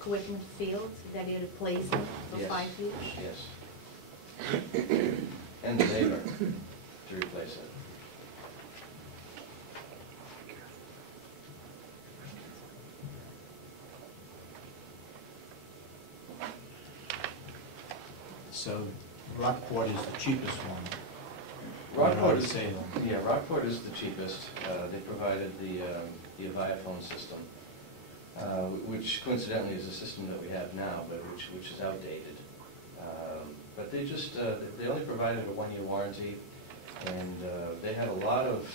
equipment field that you're replacing for Yes. 5 years? Yes. And the labor to replace it. So Rockport is the cheapest one. Rockport is, Salem. yeah, Rockport is the cheapest. They provided the Avaya phone system, which coincidentally is a system that we have now, but which is outdated. But they just, they only provided a 1-year warranty, and they had a lot of,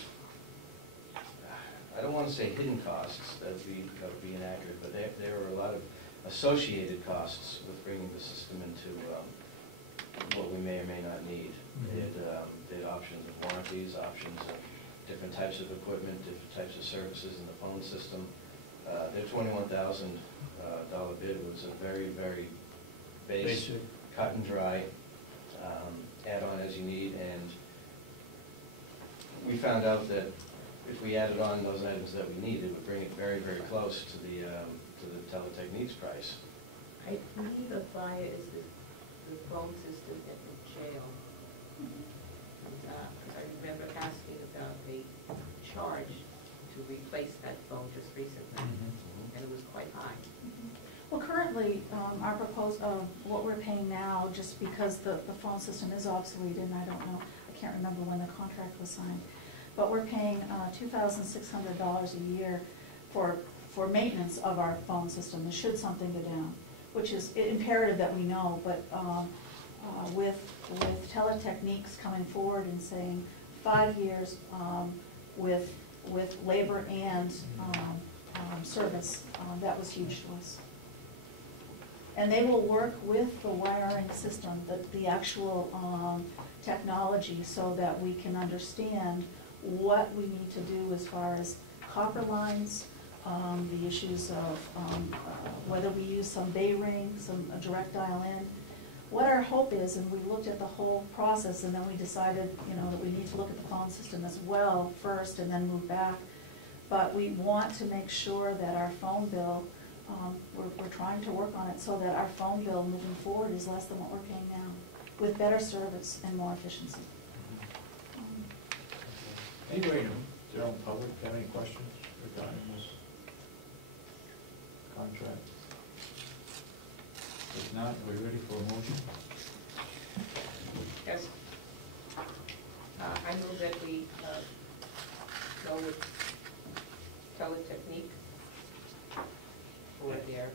I don't want to say hidden costs, that would be inaccurate, but there were a lot of associated costs with bringing the system into what we may or may not need. They had options of warranties, options of different types of equipment, different types of services in the phone system. Their $21,000 bid was a very, very basic, cut and dry add-on as you need, and we found out that if we added on those items that we needed, it would bring it very, very close to the Teletechnique's price. I believe Avaya is the phone system at the jail. I remember asking about the charge to replace that phone just recently, and it was quite high. Well, currently, our proposed, what we're paying now, just because the phone system is obsolete, and I don't know, I can't remember when the contract was signed, but we're paying $2,600 a year for maintenance of our phone system, should something go down, which is imperative that we know, but with Teletechnique's coming forward and saying 5 years with labor and service, that was huge to us. And they will work with the wiring system, the actual technology, so that we can understand what we need to do as far as copper lines, the issues of whether we use some bay ring, a direct dial in. What our hope is, and we looked at the whole process, and then we decided, that we need to look at the phone system as well first, and then move back. But we want to make sure that our phone bill, we're trying to work on it so that our phone bill moving forward is less than what we're paying now, with better service and more efficiency. Anybody in the general public have any questions regarding this contract? If not, are we ready for a motion? Yes. I move that we go with Teletechnique for their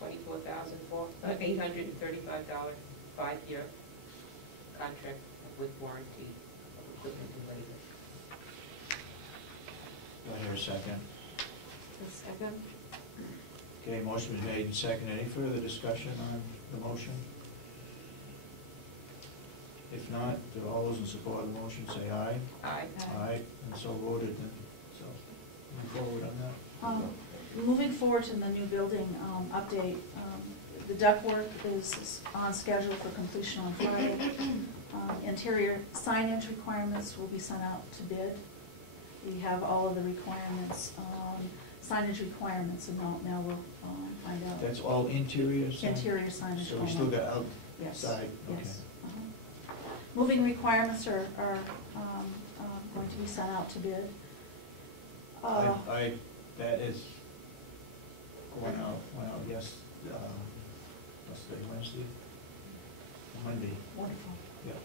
$24,835 5-year contract with warranty of equipment and labor. Do I hear a second? A second. Okay, motion was made and seconded. Any further discussion on the motion? If not, do all those in support of the motion say aye? Aye. Aye, and so voted, and so move forward on that. Moving forward to the new building update, the ductwork is on schedule for completion on Friday. Interior signage requirements will be sent out to bid. We have all of the requirements, signage requirements, and now we'll find out. That's all interior signage? Interior signage. So we still got outside? Yes. Okay. Yes. Moving requirements are going to be sent out to bid. That is went out yes, Wednesday, Monday. Wonderful. Yeah.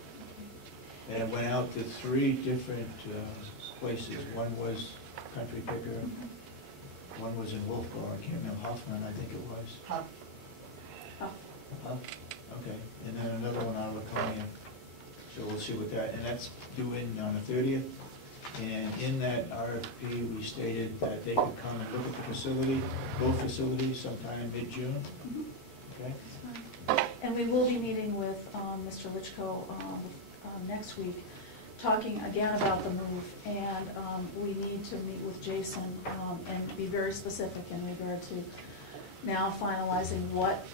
And it went out to 3 different places. One was Country Picker, one was in Wolfboro, I can't remember, Hoffman, I think it was. Huff. Okay, and then another one out of Laconia. So we'll see what that, and that's due in on the 30th. And in that RFP, we stated that they could come and look at the facility, both facilities, sometime in mid-June. Okay? And we will be meeting with Mr. Lichko next week, talking again about the move. And we need to meet with Jason and be very specific in regard to now finalizing what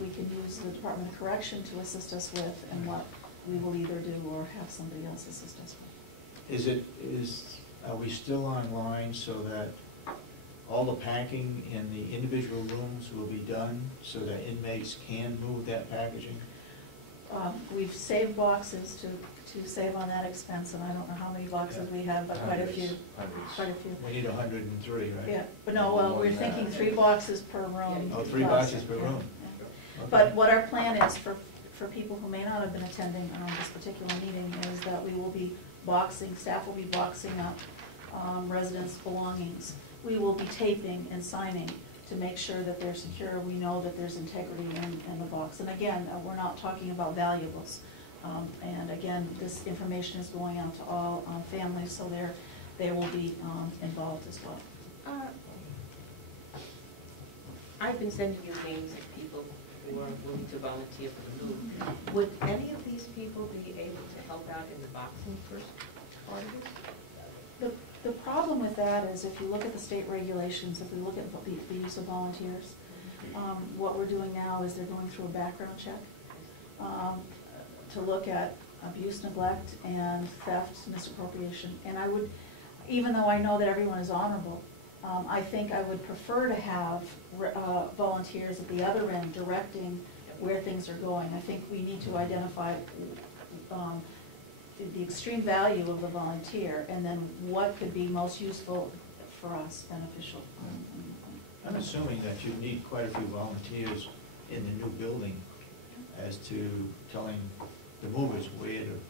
we can use the Department of Correction to assist us with, and what we will either do or have somebody else assist us with. Are we still online so that all the packing in the individual rooms will be done so that inmates can move that packaging? We've saved boxes to save on that expense, and I don't know how many boxes we have, but quite a few. Hundreds. Quite a few. We need 103, right? Yeah, but no, well, we're thinking 3 boxes per room. Oh, 3 boxes per room. Yeah. Okay. But what our plan is for people who may not have been attending this particular meeting is that we will be staff will be boxing up residents' belongings. We will be taping and signing to make sure that they're secure. We know that there's integrity in the box. And again, we're not talking about valuables. And again, this information is going out to all families, so they will be involved as well. I've been sending you names of people who are willing to volunteer for the move. Would any of these people be able to help out in the boxing first part of this? The problem with that is if you look at the state regulations, if we look at the use of volunteers, what we're doing now is they're going through a background check to look at abuse, neglect, and theft, misappropriation. And I would, even though I know that everyone is honorable, I think I would prefer to have volunteers at the other end directing where things are going. I think we need to identify the extreme value of the volunteer, and then what could be most useful for us, beneficial. I'm assuming that you need quite a few volunteers in the new building as to telling the movers where to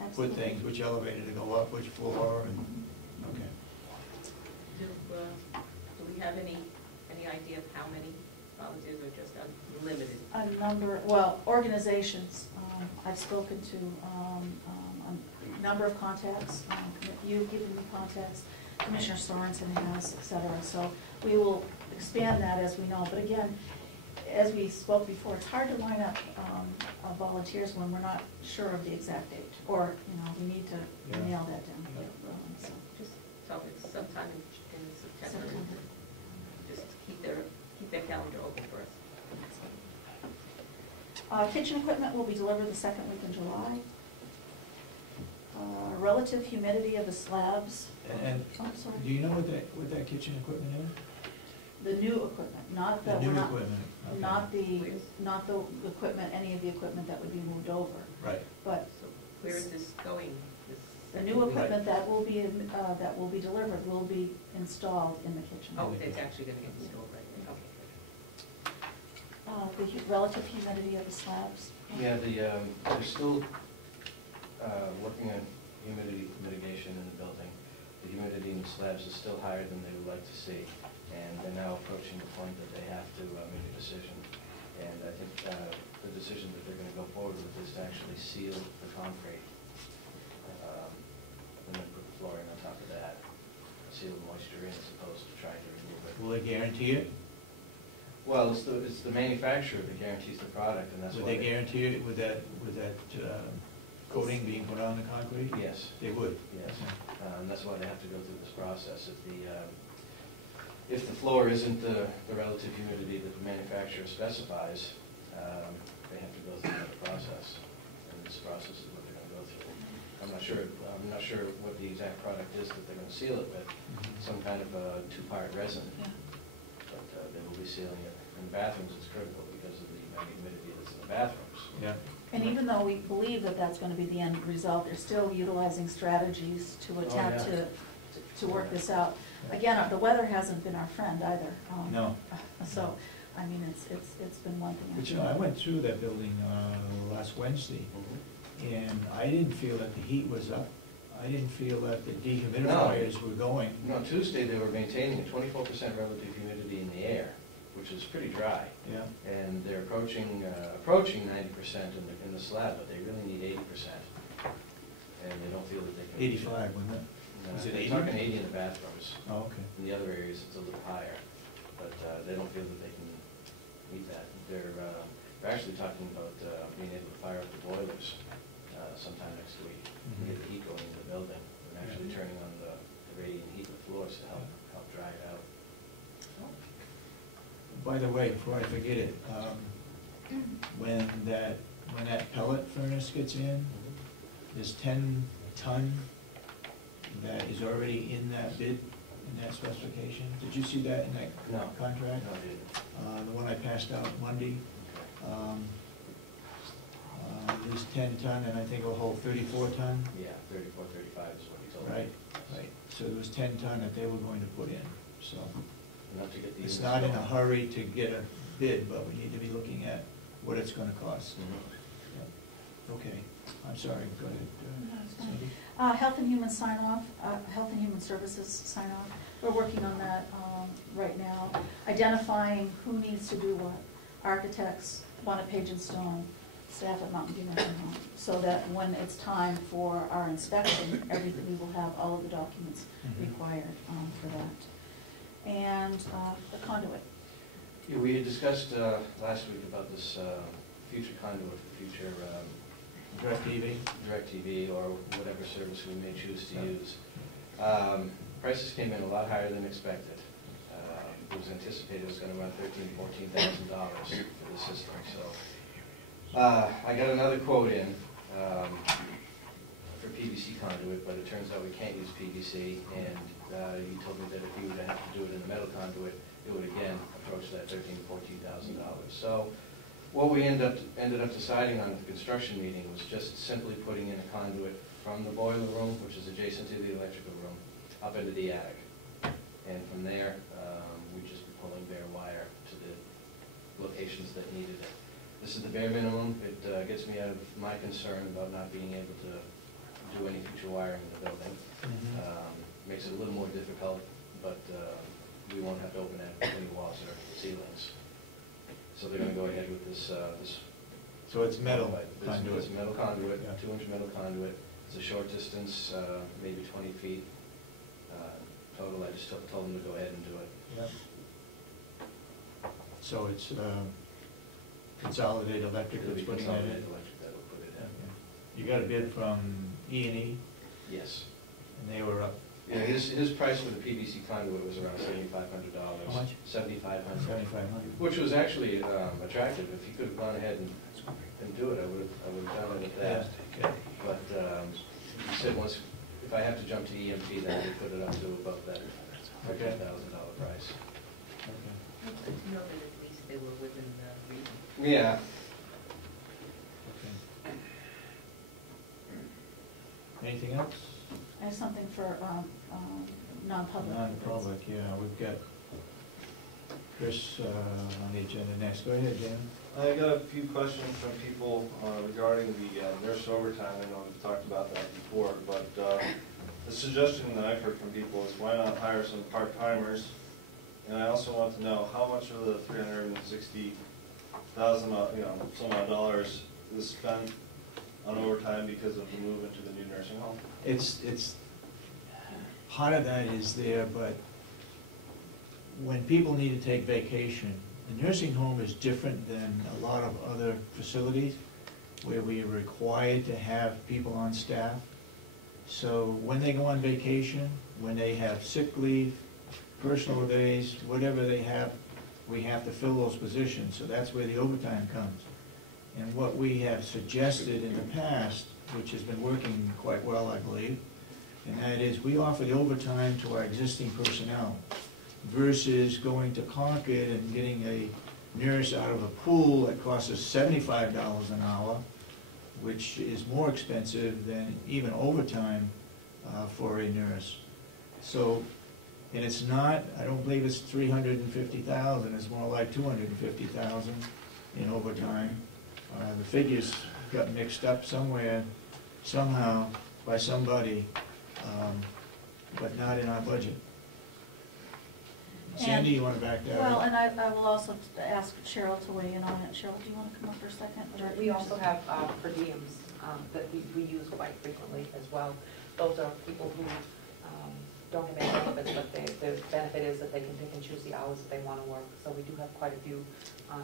Absolutely. put things, which elevator to go up, which floor, and, okay. Do we have any idea of how many volunteers are just unlimited? A number, well, organizations, I've spoken to a number of contacts, you've given me contacts, Commissioner Sorensen has, et cetera, so we will expand that as we know, but again, as we spoke before, it's hard to line up volunteers when we're not sure of the exact date, or, we need to nail that down. So. Just so it's sometime in September, just keep their calendar open for us. Kitchen equipment will be delivered the second week in July. Relative humidity of the slabs. And Oh, I'm sorry. do you know what that kitchen equipment is? The new equipment, not The that new we're not, equipment? Okay. not the equipment, any of the equipment that would be moved over. Right. But So where is this going? the new equipment that will be delivered will be installed in the kitchen. Oh, it's actually gonna get installed right now. Okay. The relative humidity of the slabs. Yeah, they're still working on humidity mitigation in the building. The humidity in the slabs is still higher than they would like to see, and they're now approaching the point that they have to make a decision. And I think the decision that they're going to go forward with is to actually seal the concrete, and then put the flooring on top of that, seal the moisture in as opposed to trying to remove it. Will they guarantee it? Well, it's the manufacturer that guarantees the product, and that's Would why they guarantee it with that coating being put on the concrete? Yes. They would? Yes, and that's why they have to go through this process. If the floor isn't the relative humidity that the manufacturer specifies, they have to go through another process, and this process is what they're going to go through. I'm not sure what the exact product is that they're going to seal it with, some kind of a 2-part resin, Yeah. but they will be sealing it. In bathrooms, it's critical because of the amount of humidity that's in the bathrooms. Yeah. And even though we believe that that's going to be the end result, they're still utilizing strategies to attempt yeah. to work this out. Again, the weather hasn't been our friend either. No. So, I mean, it's been one thing. But I went through that building last Wednesday, and I didn't feel that the heat was up. I didn't feel that the dehumidifiers were going. No, Tuesday they were maintaining a 24% relative humidity in the air, which is pretty dry. Yeah. And they're approaching 90% in the slab, but they really need 80%. And they don't feel that they can. 85, wasn't it? Is it They're 80? talking 80 in the bathrooms. Oh, okay. In the other areas, it's a little higher, but they don't feel that they can meet that. They're actually talking about being able to fire up the boilers sometime next week, to get the heat going in the building, and actually turning on the radiant heat in the floors to help dry it out. By the way, before I forget it, when that pellet furnace gets in, there's 10 ton that is already in that bid in that specification? Did you see that in that No. contract? No, I didn't. The one I passed out Monday. It was 10 ton, and I think it'll hold 34 ton. Yeah, 34, 35 is what he told me. Right, right. So it was 10 ton that they were going to put in, so. Enough to get the It's units not in a going. hurry to get a bid, but we need to be looking at what it's gonna cost. Mhm. Yep. Okay, I'm sorry, go ahead. No, it's fine. Sandy? Health and Human sign-off, Health and Human Services sign-off. We're working on that right now, identifying who needs to do what. Architects, one at Page and Stone, staff at Mountain View Nursing Home, so that when it's time for our inspection, everything, we will have all of the documents Mhm. required for that. And the conduit. Yeah, we had discussed last week about this future conduit for future DirecTV or whatever service we may choose to use. Prices came in a lot higher than expected. It was anticipated it was going to run $13,000 to $14,000 for the system. So I got another quote in for PVC conduit, but it turns out we can't use PVC, and you told me that if you were to have to do it in the metal conduit, it would again approach that $13,000 to $14,000. So what we ended up deciding on at the construction meeting was just simply putting in a conduit from the boiler room, which is adjacent to the electrical room, up into the attic. And from there, we'd just be pulling bare wire to the locations that needed it. This is the bare minimum. It gets me out of my concern about not being able to do any future wiring in the building. Makes it a little more difficult, but we won't have to open any walls or ceilings. So they're going to go ahead with this. So it's metal conduit? It's a metal conduit, Yeah. 2-inch metal conduit. It's a short distance, maybe 20 feet total. I just told them to go ahead and do it. Yep. So it's Consolidated Electric It'll that's be putting that in? Consolidated Electric that will put it in. Okay. You got a bid from E&E, Yes. and they were up Yeah, his price for the PVC conduit was around $7,500. How much? $7,500. 7,500. Which was actually attractive. If he could have gone ahead and do it, I would have done it at that. Okay. But he said once, if I have to jump to EMT, then we put it up to above that $13,000 price. Okay. It's good to know that at least they were within the region. Yeah. Okay. Anything else? I have something for non-public. Non-public, yeah, we've got Chris on the agenda next. Go ahead, Dan. I got a few questions from people regarding the nurse overtime. I know we've talked about that before, but the suggestion that I've heard from people is why not hire some part-timers? And I also want to know how much of the $360,000, some odd dollars is spent on overtime because of the move into the new nursing home? It's part of that is there, but when people need to take vacation, the nursing home is different than a lot of other facilities where we are required to have people on staff. So when they go on vacation, when they have sick leave, personal days, whatever they have, we have to fill those positions. So that's where the overtime comes. And what we have suggested in the past, which has been working quite well, I believe, and that is we offer the overtime to our existing personnel versus going to Concord and getting a nurse out of a pool that costs us $75 an hour, which is more expensive than even overtime for a nurse. So, and it's not, I don't believe it's $350,000, it's more like $250,000 in overtime. The figures got mixed up somewhere, somehow, by somebody, but not in our budget. Sandy, you want to back that up? Well, and I will also ask Cheryl to weigh in on it. Cheryl, do you want to come up for a second? We also have per diems that we use quite frequently as well. Those are people who don't have any benefits, but the benefit is that they can pick and choose the hours that they want to work. So we do have quite a few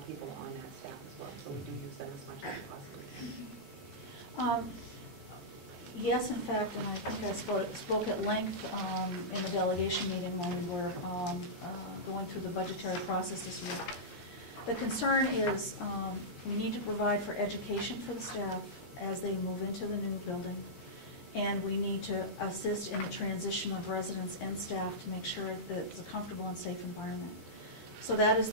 people on that staff as well. So we do use them as much as possible. Yes, in fact, and I think I spoke at length in the delegation meeting when we were going through the budgetary process this year. The concern is we need to provide for education for the staff as they move into the new building. and we need to assist in the transition of residents and staff to make sure that it's a comfortable and safe environment. So that is